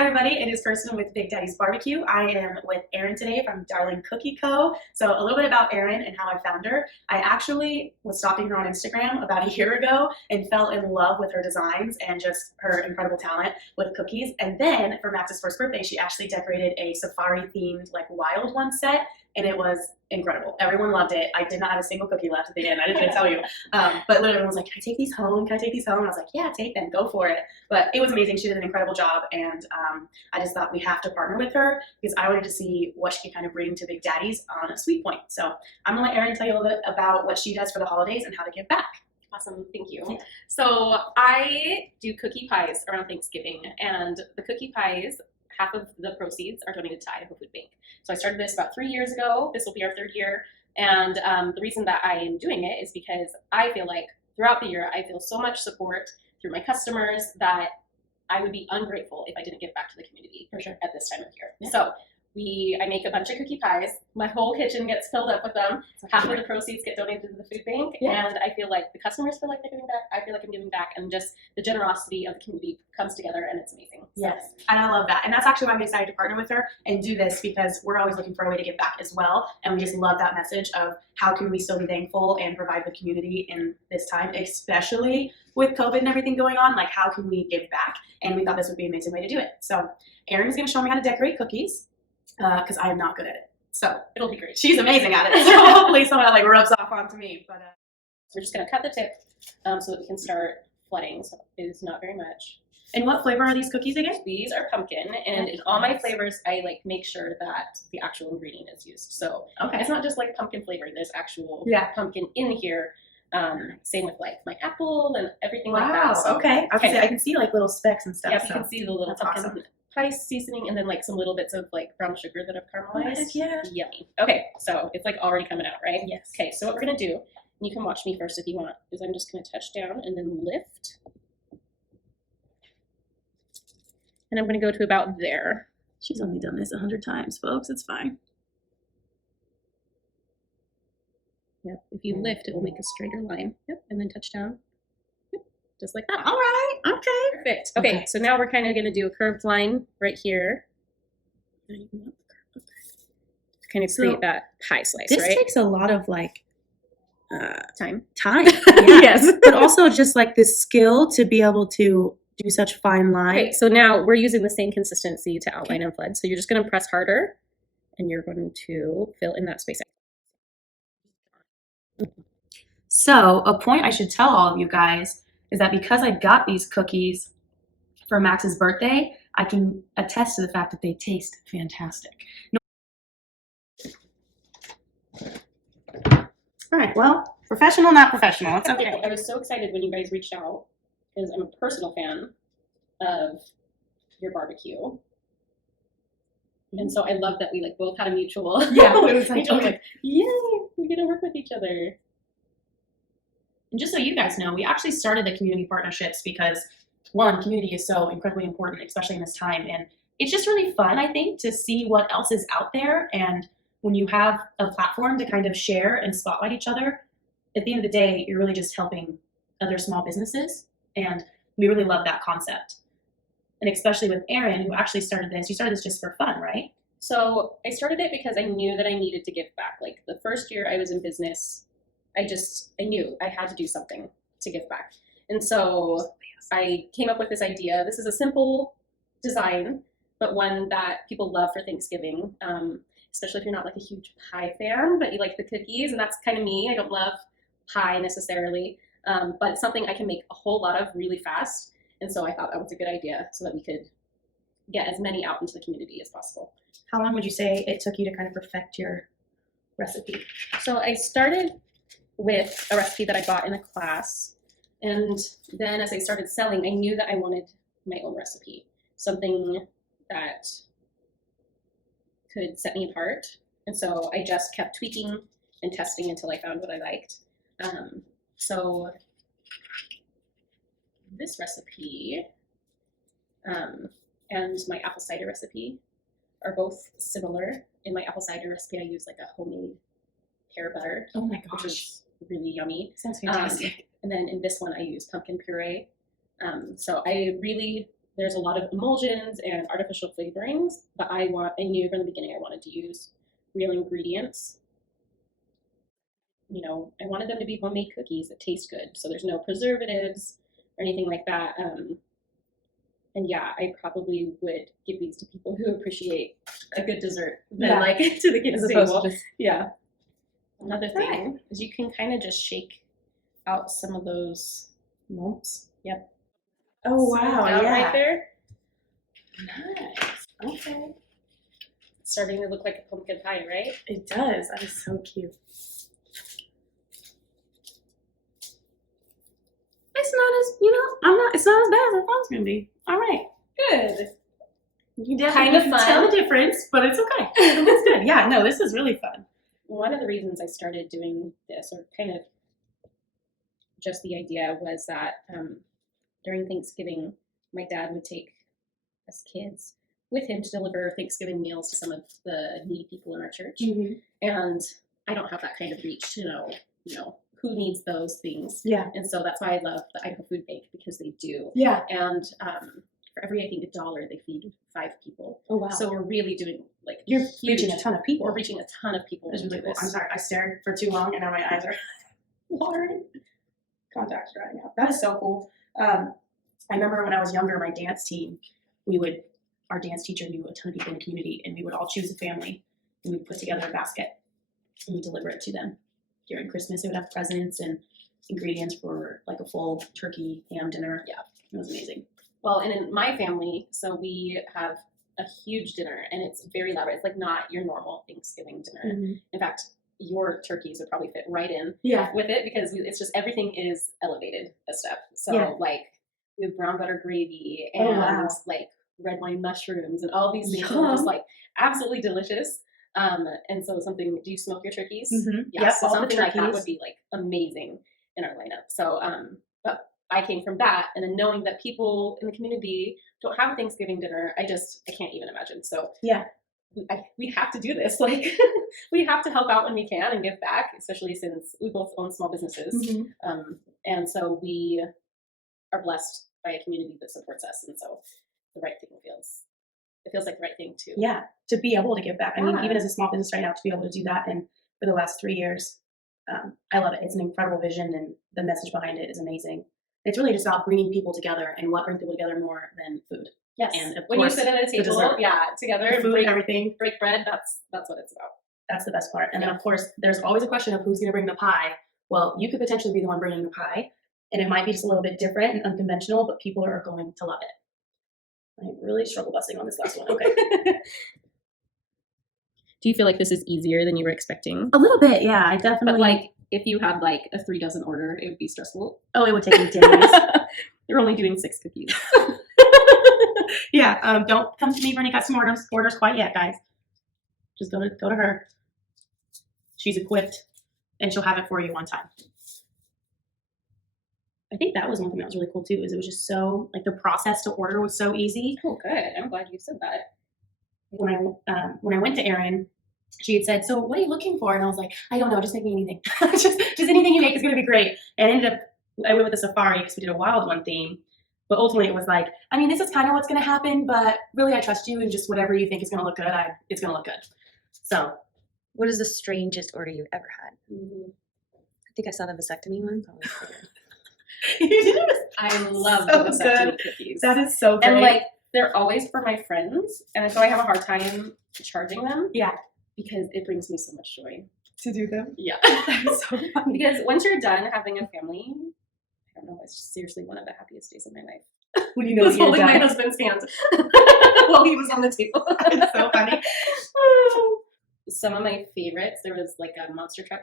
Hi everybody, it is Kersten with Big Daddy's BBQ. I am with Erin today from Darling Cookie Co. So a little bit about Erin and how I found her. I actually was stalking her on Instagram about a year ago and fell in love with her designs and just her incredible talent with cookies. And then for Max's first birthday, she actually decorated a safari themed like wild one set, and it was incredible. Everyone loved it. I did not have a single cookie left at the end. I didn't tell you. But literally everyone was like, can I take these home? Can I take these home? And I was like, yeah, take them. Go for it. But it was amazing. She did an incredible job. And I just thought we have to partner with her because I wanted to see what she could kind of bring to Big Daddy's on a sweet point. So I'm going to let Erin tell you a little bit about what she does for the holidays and how to give back. Awesome, thank you. So I do cookie pies around Thanksgiving, and the cookie pies, half of the proceeds are donated to Idaho Food Bank. So I started this about 3 years ago. This will be our third year. And the reason that I am doing it is because I feel like throughout the year, I feel so much support through my customers that I would be ungrateful if I didn't give back to the community for sure at this time of year. Yeah. So I make a bunch of cookie pies. My whole kitchen gets filled up with them. Half of the proceeds get donated to the food bank. Yeah. And I feel like the customers feel like they're giving back. I feel like I'm giving back, and just the generosity of the community comes together, and it's amazing. Yes, and I love that. And that's actually why we decided to partner with her and do this, because we're always looking for a way to give back as well. And we just love that message of how can we still be thankful and provide the community in this time, especially with COVID and everything going on. Like, how can we give back? And we thought this would be an amazing way to do it. So Erin is going to show me how to decorate cookies, because I am not good at it. So it'll be great. She's amazing at it. So hopefully some of that like rubs off onto me. But we're just going to cut the tip so that we can start flooding. So it is not very much. And what flavor are these cookies again? These are pumpkin, and in all my flavors, I like make sure that the actual ingredient is used. So it's not just like pumpkin flavor. There's actual pumpkin in here. Same with like my apple and everything like that. So, I can see like little specks and stuff. Yeah, you can see the little pumpkin pie seasoning, and then like some little bits of like brown sugar that I've caramelized. Yeah. Yummy. Okay, so it's like already coming out, right? Yes. Okay, so what we're gonna do, and you can watch me first if you want, is I'm just gonna touch down and then lift. And I'm gonna go to about there. She's only done this 100 times, folks. It's fine. Yep. If you lift, it will make a straighter line. Yep. And then touch down. Yep. Just like that. All right. Okay. Perfect. Okay. So now we're kind of gonna do a curved line right here. Kind of create that pie slice, this right? This takes a lot of like time. Yeah. Yes. But also just like the skill to be able to do such fine lines. Okay, so now we're using the same consistency to outline and flood. So you're just going to press harder, and you're going to fill in that space. So a point I should tell all of you guys is that because I got these cookies for Max's birthday, I can attest to the fact that they taste fantastic. All right, well, professional, not professional. It's okay. I was so excited when you guys reached out, because I'm a personal fan of your barbecue. And so I love that we like both had a mutual. Yeah, it was like, yay, we're gonna work with each other. And just so you guys know, we actually started the community partnerships because one, community is so incredibly important, especially in this time. And it's just really fun, I think, to see what else is out there. And when you have a platform to kind of share and spotlight each other, at the end of the day, you're really just helping other small businesses. And we really love that concept. And especially with Erin, who actually started this, you started this just for fun, right? So I started it because I knew that I needed to give back. Like the first year I was in business, I knew I had to do something to give back. And so I came up with this idea. This is a simple design, but one that people love for Thanksgiving, especially if you're not like a huge pie fan, but you like the cookies, and that's kind of me. I don't love pie necessarily, but it's something I can make a whole lot of really fast. And so I thought that was a good idea so that we could get as many out into the community as possible. How long would you say it took you to kind of perfect your recipe? So I started with a recipe that I bought in a class. And then as I started selling, I knew that I wanted my own recipe, something that could set me apart. And so I just kept tweaking and testing until I found what I liked. So this recipe and my apple cider recipe are both similar. In my apple cider recipe, I use like a homemade pear butter. Oh my gosh. Which is really yummy. Sounds fantastic. And then in this one, I use pumpkin puree. So I really there's a lot of emulsions and artificial flavorings, but I knew from the beginning I wanted to use real ingredients. You know, I wanted them to be homemade cookies that taste good, so there's no preservatives or anything like that. And yeah, I probably would give these to people who appreciate a good dessert than like to the kids' table. Yeah. Another thing is you can kind of just shake out some of those lumps. Yep. Oh wow! Yeah. Right there. Nice. Okay. It's starting to look like a pumpkin pie, right? It does. That is so cute. It's not as it's not as bad as I thought it was gonna be. All right. Good. You definitely can tell the difference, but it's okay. It's good. Yeah. No, this is really fun. One of the reasons I started doing this, or kind of just the idea, was that during Thanksgiving, my dad would take us kids with him to deliver Thanksgiving meals to some of the needy people in our church. Mm-hmm. And I don't have that kind of reach to know who needs those things. Yeah. And so that's why I love the Idaho Food Bank, because they do. Yeah. And for every, I think, $1, they feed 5 people. Oh, wow. So we're really doing, like, you're reaching a ton of people. We're reaching a ton of people. That's really cool. I'm sorry, I stared for too long and now my eyes are watering. Contacts drying out. That is so cool. I remember when I was younger, my dance team, our dance teacher knew a ton of people in the community, and we would all choose a family and we'd put together a basket and we'd deliver it to them. During Christmas, they would have presents and ingredients for like a full turkey ham dinner. Yeah, it was amazing. Well, and in my family, so we have a huge dinner, and it's very elaborate. It's like not your normal Thanksgiving dinner. Mm-hmm. In fact, your turkeys would probably fit right in with it, because it's just everything is elevated a step. So like we have brown butter gravy and like red wine mushrooms and all these things are just like absolutely delicious. And so do you smoke your turkeys? Mm-hmm. Yeah, yep, so something like that would be like amazing in our lineup. So, but I came from that, and then knowing that people in the community don't have a Thanksgiving dinner, I can't even imagine. So yeah, we have to do this. Like we have to help out when we can and give back, especially since we both own small businesses. Mm-hmm. And so we are blessed by a community that supports us. And so the right thing feels like the right thing to. Yeah, to be able to give back. I mean, even as a small business right now, to be able to do that, and for the last 3 years, I love it. It's an incredible vision, and the message behind it is amazing. It's really just about bringing people together, and what brings people together more than food. Yes, and of when course, you sit at a table, together, food and everything, break bread. That's what it's about. That's the best part. And then of course, there's always a question of who's going to bring the pie. Well, you could potentially be the one bringing the pie, and it might be just a little bit different and unconventional, but people are going to love it. I really struggle busting on this last one. Okay. Do you feel like this is easier than you were expecting? A little bit, yeah. I definitely. But like, if you had like a 3 dozen order, it would be stressful. Oh, it would take me days. You're only doing 6 cookies. Yeah. Don't come to me for any custom orders quite yet, guys. Just go to her. She's equipped, and she'll have it for you on time. I think that was one thing that was really cool too, is it was just so, like, the process to order was so easy. Oh, good. I'm glad you said that. When I went to Erin, she had said, "So what are you looking for?" And I was like, "I don't know. Just make me anything. just anything you make is going to be great." And I went with the safari because we did a wild one theme. But ultimately, it was like, I mean, this is kind of what's going to happen, but really, I trust you, and just whatever you think is going to look good, it's going to look good. So, what is the strangest order you've ever had? Mm-hmm. I think I saw the vasectomy one. I love the vasectomy cookies. That is so great. And like, they're always for my friends, and so I have a hard time charging them. Yeah, because it brings me so much joy to do them. Yeah, that's so funny. Because once you're done having a family, I don't know, it's just seriously one of the happiest days of my life. When you know that you're holding done. my husband's hand while he was on the table. It's so funny. Some of my favorites, there was like a monster truck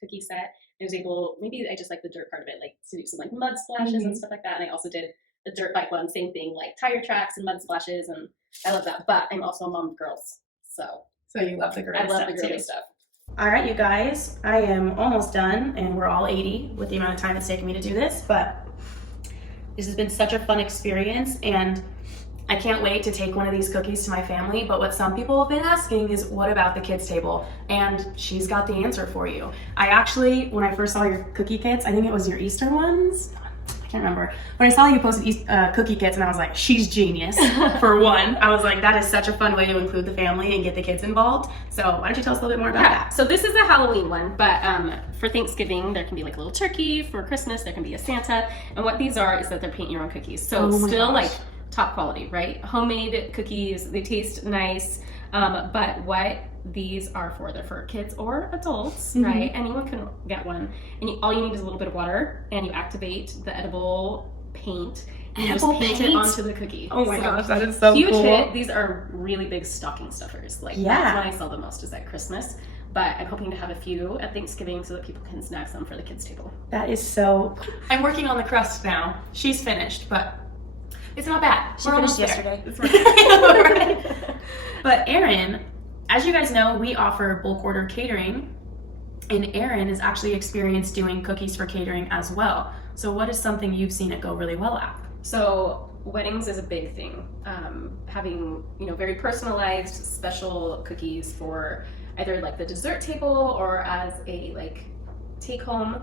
cookie set. I was able, maybe I just like the dirt part of it, like to do some like mud splashes and stuff like that. And I also did the dirt bike one, same thing, like tire tracks and mud splashes, and I love that. But I'm also a mom of girls, so you love the girly stuff. I love the girly stuff. All right, you guys, I am almost done, and we're all 80 with the amount of time it's taken me to do this, but this has been such a fun experience, and I can't wait to take one of these cookies to my family. But what some people have been asking is, what about the kids' table? And she's got the answer for you. I actually, when I first saw your cookie kits, I think it was your Easter ones. I can't remember. But I saw you posted cookie kits, and I was like, she's genius. For one, I was like, that is such a fun way to include the family and get the kids involved. So why don't you tell us a little bit more about that? So this is a Halloween one, but for Thanksgiving, there can be like a little turkey. For Christmas, there can be a Santa. And what these are is that they're paint your own cookies. So still like top quality, right? Homemade cookies, they taste nice. But what these are for, they're for kids or adults, right? Anyone can get one. And all you need is a little bit of water, and you activate the edible paint. And you just paint it onto the cookie. Oh my gosh, that is so huge cool. Hit. These are really big stocking stuffers. Like that's when I sell the most is at Christmas. But I'm hoping to have a few at Thanksgiving so that people can snack some for the kids' table. That is so. I'm working on the crust now. She's finished, but it's not bad. She finished yesterday. But Erin, as you guys know, we offer bulk order catering, and Erin is actually experienced doing cookies for catering as well. So what is something you've seen it go really well at? So weddings is a big thing. Having, very personalized special cookies for either like the dessert table or as a like take home.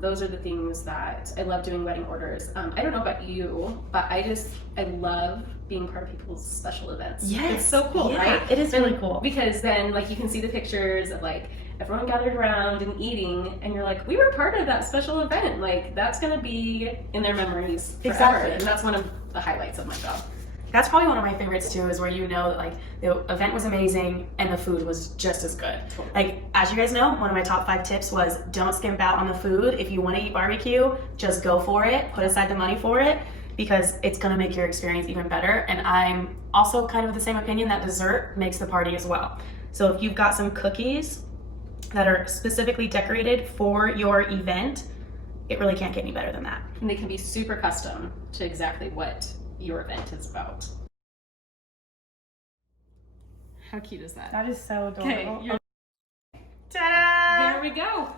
Those are the things that I love doing wedding orders. I don't know about you, but I love being part of people's special events. Yes. It's so cool, right? It is really cool. Because then like you can see the pictures of like everyone gathered around and eating, and you're like, we were part of that special event. Like that's gonna be in their memories forever. Exactly. And that's one of the highlights of my job. That's probably one of my favorites too, is where you know that like the event was amazing and the food was just as good. Totally. Like, as you guys know, one of my top 5 tips was don't skimp out on the food. If you want to eat barbecue, just go for it. Put aside the money for it, because it's gonna make your experience even better. And I'm also kind of the same opinion that dessert makes the party as well. So if you've got some cookies that are specifically decorated for your event, it really can't get any better than that. And they can be super custom to exactly what your event is about. How cute is that? That is so adorable. Okay, ta-da! there we go.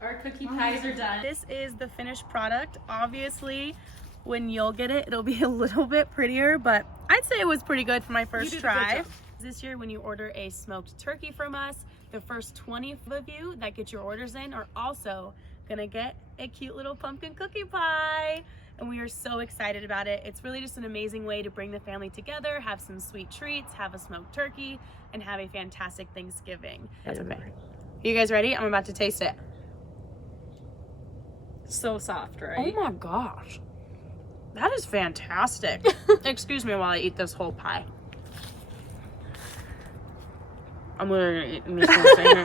Our cookie pies are done. This is the finished product. Obviously, when you'll get it, it'll be a little bit prettier, but I'd say it was pretty good for my first try. This year, when you order a smoked turkey from us, the first 20 of you that get your orders in are also gonna get a cute little pumpkin cookie pie. And we are so excited about it. It's really just an amazing way to bring the family together, have some sweet treats, have a smoked turkey, and have a fantastic Thanksgiving. That's okay. You guys ready? I'm about to taste it. So soft, right? Oh my gosh. That is fantastic. Excuse me while I eat this whole pie. I'm gonna eat this whole thing.